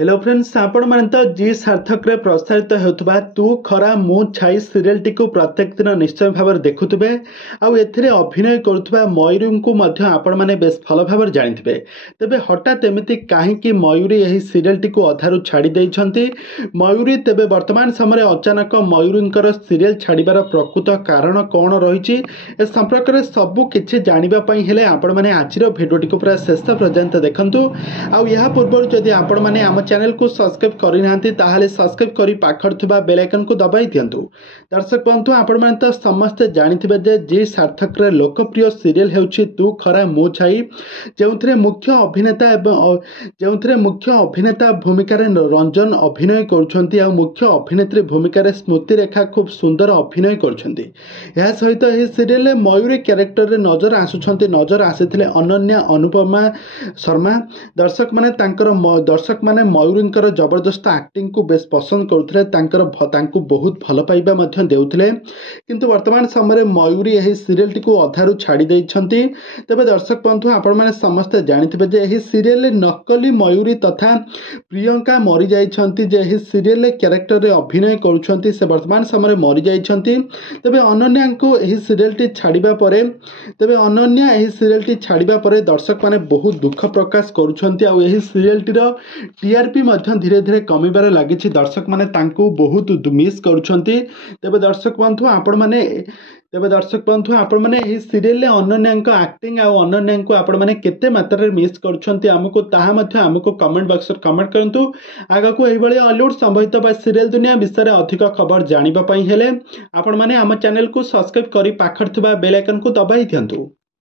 Hello friends आपण माने तो जी सार्थक रे प्रसारित होतबा तू खरा मु छाई सीरियल टी को प्रत्येक दिन निश्चय भाव देखुथबे आउ एथिरे अभिनय करथबा मयूरी को मध्य आपण माने बेस भल भाव जानिथबे। तबे हठात एमिति काहे कि मयूरी एही सीरियल टी को अधारु छाडी दैछंती मयूरी तेबे वर्तमान समय अचानक मयूरींकर सीरियल छाड़ीबार प्रकृत कारण कौन रही ए संपर्क में सबू किछि जानिबा पई हेले आपण माने आजिर भिडियोटी को पूरा शेष पर्यंत देखंतु। आउ या पूर्व जदि आपण माने आम चैनल को सब्सक्राइब करि नांती ताहाले सब्सक्राइब करी पाखर थिबा बेल आइकन को दबाई दियंतु। दर्शक बंधु आपण माने तो समस्त जानिथिबे जे जी सार्थक रे लोकप्रिय सीरियल हेउछि तू खरा मु छाई जेउथरे मुख्य अभिनेता भूमिका रे रंजन अभिनय करूछंती आ मुख्य अभिनेत्री भूमिका रे स्मृति रेखा खूब सुंदर अभिनय करूछंती। या सहित एही सीरियल रे मयूरी कैरेक्टर रे नजर आसिथिले अनन्या अनुपमा शर्मा। दर्शक माने मयूरींकर जबरदस्त एक्टिंग को बेस पसंद करुथिले तांकु बहुत भल पाइबा मध्य देउथिले किंतु वर्तमान समय मयूरी एही सीरियल टी को अधारु छाड़ी दैछंती। तबे दर्शक बंधु आपण माने समस्त जानिथिबे जे एही सीरियल रे नकली मयूरी तथा प्रियंका मरि जाइछंती जे एही सीरियल रे कैरेक्टर रे अभिनय करूछंती से वर्तमान समय मरि जाइछंती। तबे अनन्या को एही सीरियल टी छाड़िबा परे दर्शक माने बहुत दुख प्रकाश करूछंती आ एही सीरियल टी रो टीआरपी मध्य धीरे धीरे कमिबार लागिछि। दर्शक माने तांको बहुत मिस करूछंती। तबे दर्शक बंधु आपण माने एही सीरियल रे अनन्या एक्टिंग आ अनन्या को आपण माने केते मात्रा रे मिस करूछंती हमको कमेंट बॉक्स रे कमेंट करंतु। आगा को एही बळे हॉलीवुड संबंधित बा सीरियल दुनिया विषय रे अधिक खबर जानिबा पई हेले आपण माने हम चैनल को सब्सक्राइब करी पाखर थिबा बेल आइकन को दबाई दियंतु।